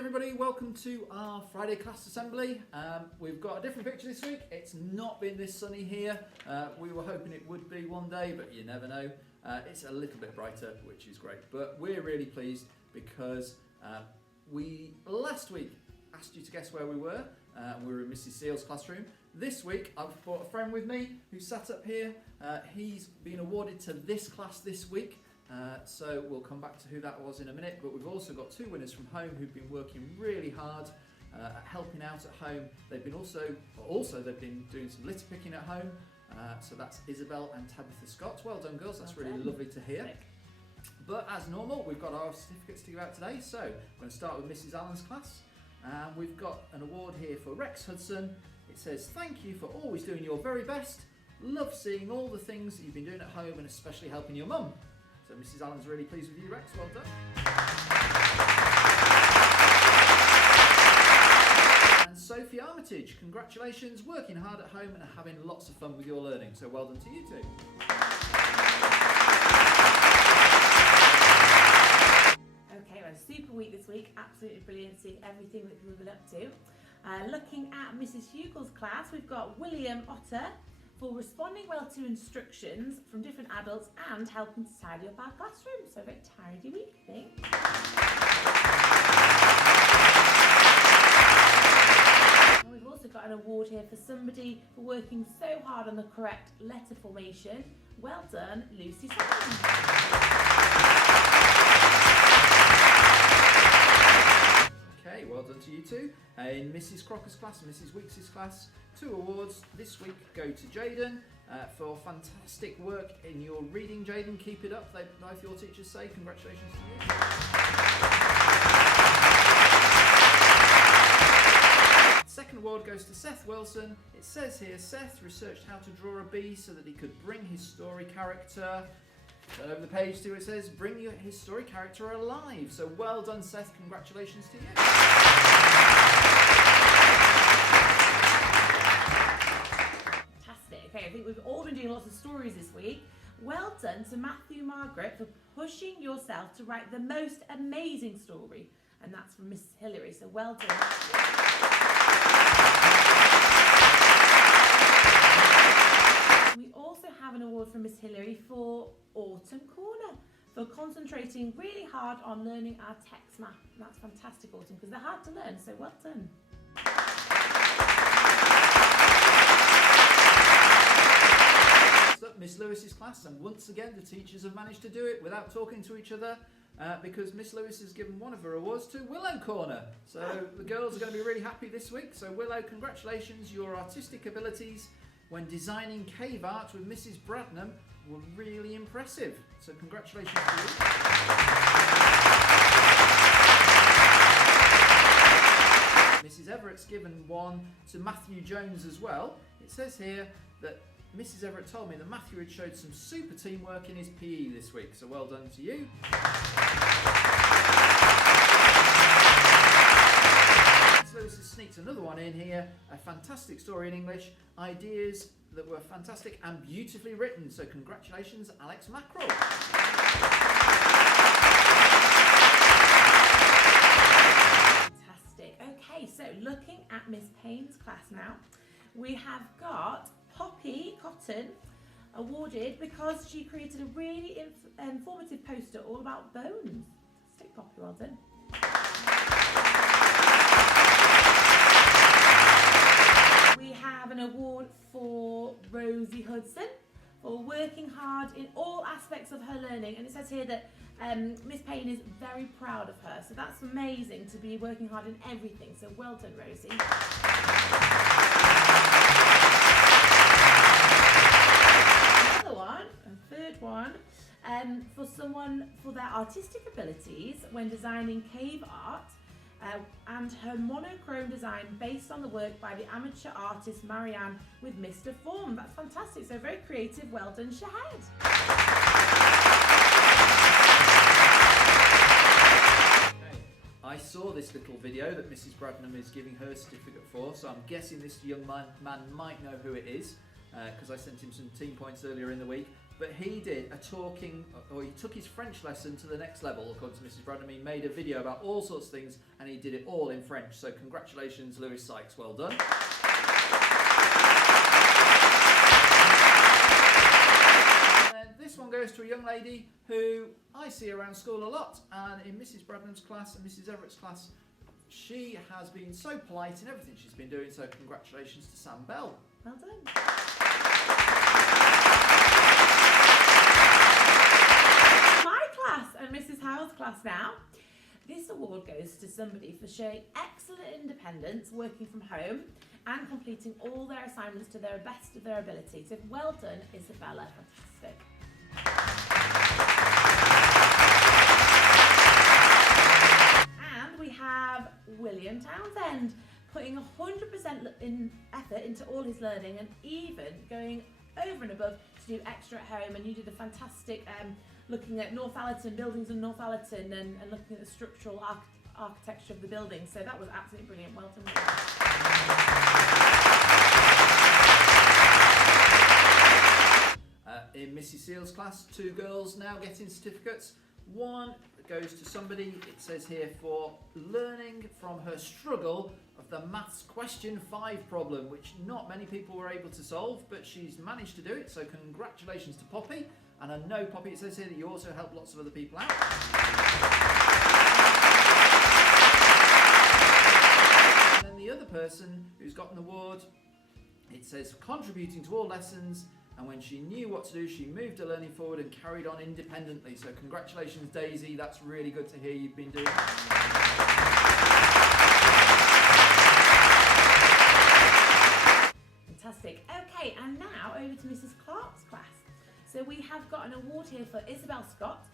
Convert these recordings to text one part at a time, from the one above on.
everybody, welcome to our Friday class assembly. We've got a different picture this week. It's not been this sunny here. We were hoping it would be one day, but you never know. It's a little bit brighter, which is great. But we're really pleased because we last week asked you to guess where we were. We were in Mrs. Seale's classroom. This week I've brought a friend with me who sat up here. He's been awarded to this class this week. So we'll come back to who that was in a minute, but we've also got two winners from home who've been working really hard at helping out at home. They've been they've been doing some litter picking at home. So that's Isabel and Tabitha Scott. Well done, girls. That's really lovely to hear. But as normal, we've got our certificates to give out today. So I'm going to start with Mrs. Allen's class. We've got an award here for Rex Hudson. It says, "Thank you for always doing your very best. Love seeing all the things that you've been doing at home and especially helping your mum." So Mrs. Allen's really pleased with you, Rex. Well done. And Sophie Armitage, congratulations, working hard at home and having lots of fun with your learning. So well done to you too. Okay, well, super week this week. Absolutely brilliant seeing everything that we've been up to. Looking at Mrs. Hugel's class, we've got William Otter for responding well to instructions from different adults and helping to tidy up our classroom. So a very tidy week, I think. And we've also got an award here for somebody for working so hard on the correct letter formation. Well done, Lucy Simon. Okay, well done to you two. In Mrs. Crocker's class and Mrs. Weeks' class, two awards this week go to Jaden for fantastic work in your reading. Jaden, keep it up. Both your teachers say congratulations to you. Second award goes to Seth Wilson. It says here, Seth researched how to draw a bee so that he could bring his story character. Turn over the page to it says, bring his story character alive. So well done, Seth. Congratulations to you. Fantastic. Okay, I think we've all been doing lots of stories this week. Well done to Matthew Margaret for pushing yourself to write the most amazing story. And that's from Miss Hillary. So well done, Matthew. We also have an award from Miss Hillary for Autumn Corner for concentrating really hard on learning our text map. And that's fantastic, Autumn, because they're hard to learn, so well done. So Miss Lewis's class, and once again the teachers have managed to do it without talking to each other because Miss Lewis has given one of her awards to Willow Corner. So the girls are going to be really happy this week. So Willow, congratulations, your artistic abilities when designing cave art with Mrs. Bradnam were really impressive. So congratulations to you. Mrs. Everett's given one to Matthew Jones as well. It says here that Mrs. Everett told me that Matthew had showed some super teamwork in his PE this week. So well done to you. Lewis has sneaked another one in here. A fantastic story in English. Ideas that were fantastic and beautifully written. So congratulations, Alex Mackerel. Fantastic. Okay, so looking at Miss Payne's class now, we have got Poppy Cotton awarded because she created a really informative poster all about bones. Fantastic, Poppy, well done. We have an award for Rosie Hudson for working hard in all aspects of her learning, and it says here that Miss Payne is very proud of her, so that's amazing to be working hard in everything, so well done, Rosie. Another one, a third one, for someone for their artistic abilities when designing cave art, and her monochrome design based on the work by the amateur artist Marianne with Mr. Form. That's fantastic, so very creative. Well done, Shahid. Okay. I saw this little video that Mrs. Bradnam is giving her certificate for, so I'm guessing this young man might know who it is. because I sent him some team points earlier in the week. But he did he took his French lesson to the next level, according to Mrs. Bradham. He made a video about all sorts of things, and he did it all in French. So congratulations, Lewis Sykes, well done. And this one goes to a young lady who I see around school a lot, and in Mrs. Bradham's class and Mrs. Everett's class, she has been so polite in everything she's been doing, so congratulations to Sam Bell. Well done. And Mrs. Howell's class now. This award goes to somebody for showing excellent independence, working from home, and completing all their assignments to the best of their ability. So well done, Isabella. Fantastic. And we have William Townsend putting 100% in effort into all his learning, and even going over and above to do extra at home. And you did a fantastic looking at Northallerton, buildings in Northallerton, and looking at the structural architecture of the building. So that was absolutely brilliant. Well done. In Missy Seal's class, 2 girls now getting certificates. One goes to somebody, it says here, for learning from her struggle of the maths question 5 problem, which not many people were able to solve, but she's managed to do it. So congratulations to Poppy. And I know, Poppy, it says here that you also help lots of other people out. And then the other person who's got an award, it says contributing to all lessons, and when she knew what to do, she moved her learning forward and carried on independently. So congratulations, Daisy. That's really good to hear you've been doing that. Fantastic. Okay, and now over to Mrs. Clark's class. So we have got an award here for Isabel Scott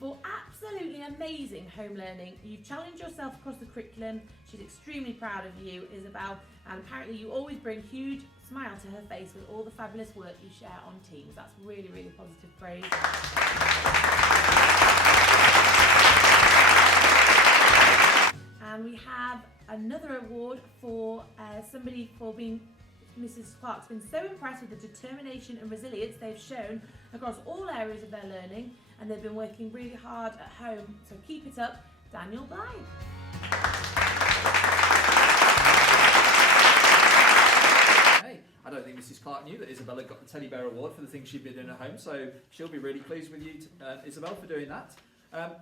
for absolutely amazing home learning. You've challenged yourself across the curriculum. She's extremely proud of you, Isabel, and apparently you always bring a huge smile to her face with all the fabulous work you share on Teams. That's really, really positive praise. And we have another award for somebody for being Mrs. Clark's been so impressed with the determination and resilience they've shown across all areas of their learning, and they've been working really hard at home. So keep it up, Daniel Blythe. Hey, I don't think Mrs. Clark knew that Isabella got the Teddy Bear Award for the things she'd been doing at home, so she'll be really pleased with you, Isabel, for doing that.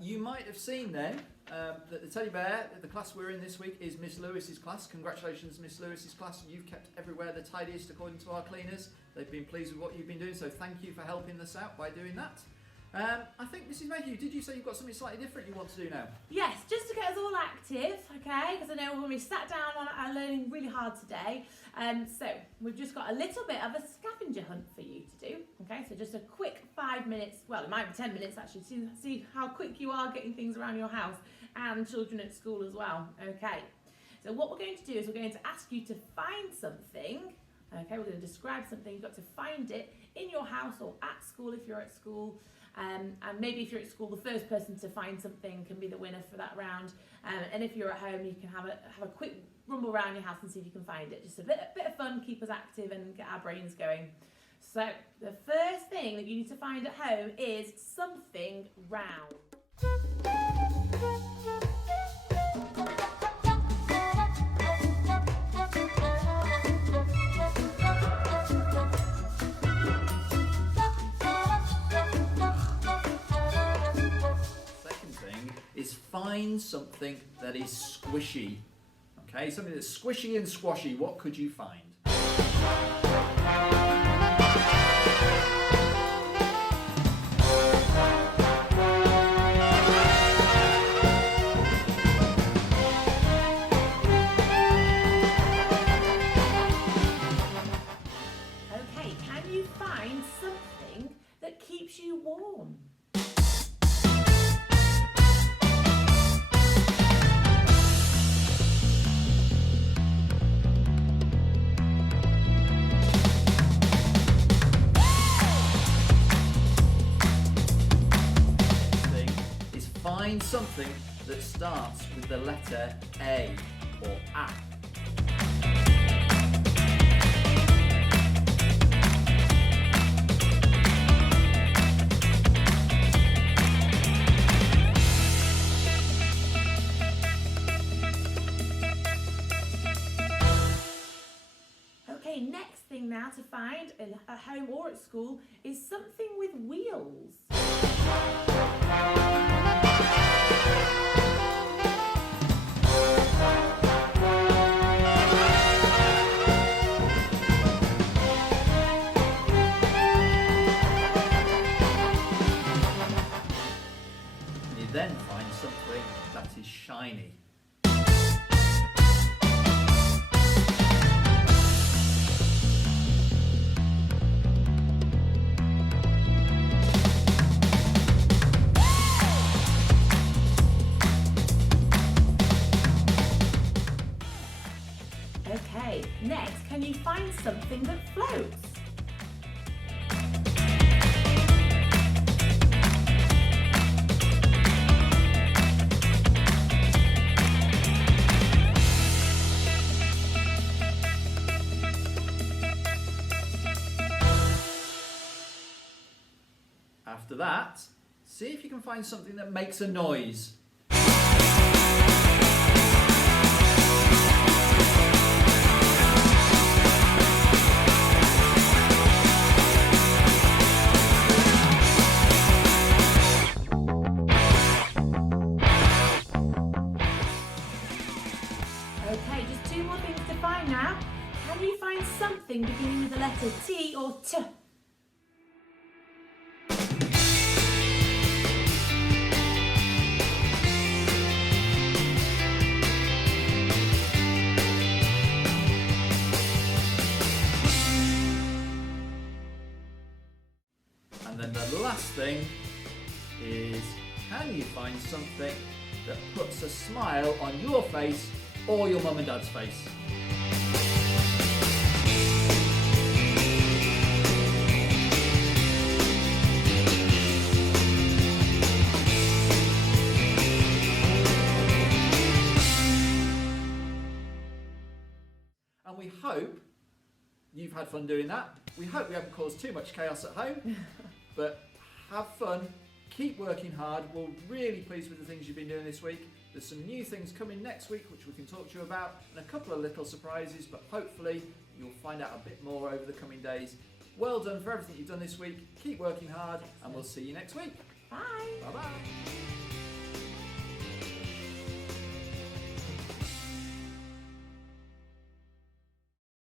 You might have seen then that the teddy bear, the class we're in this week, is Miss Lewis's class. Congratulations, Miss Lewis's class. You've kept everywhere the tidiest according to our cleaners. They've been pleased with what you've been doing, so thank you for helping us out by doing that. I think, Mrs. Mayhew, did you say you've got something slightly different you want to do now? Yes, just to get us all active, okay? Because I know when we sat down on our learning really hard today, so we've just got a little bit of a scavenger hunt for you to do, okay? So just a quick 5 minutes, well, it might be 10 minutes actually, to see how quick you are getting things around your house and children at school as well, okay? So what we're going to do is we're going to ask you to find something, okay? We're going to describe something. You've got to find it in your house or at school if you're at school. And maybe if you're at school, the first person to find something can be the winner for that round. And if you're at home, you can have a quick rumble around your house and see if you can find it. Just a bit of fun, keep us active and get our brains going. So the first thing that you need to find at home is something round. Find something that is squishy. Okay, something that's squishy and squashy. What could you find? Okay, can you find something that keeps you warm? Find something that starts with the letter A or A. find at home or at school is something with wheels. You then find something that is shiny. Okay, next, can you find something that floats? After that, see if you can find something that makes a noise. Okay, just two more things to find now. Can you find something beginning with the letter T or T? And then the last thing is, can you find something that puts a smile on your face or your mum and dad's face? And we hope you've had fun doing that. We hope we haven't caused too much chaos at home, but have fun, keep working hard. We're really pleased with the things you've been doing this week. There's some new things coming next week which we can talk to you about, and a couple of little surprises, but hopefully you'll find out a bit more over the coming days. Well done for everything you've done this week. Keep working hard, and we'll see you next week. Bye. Bye-bye.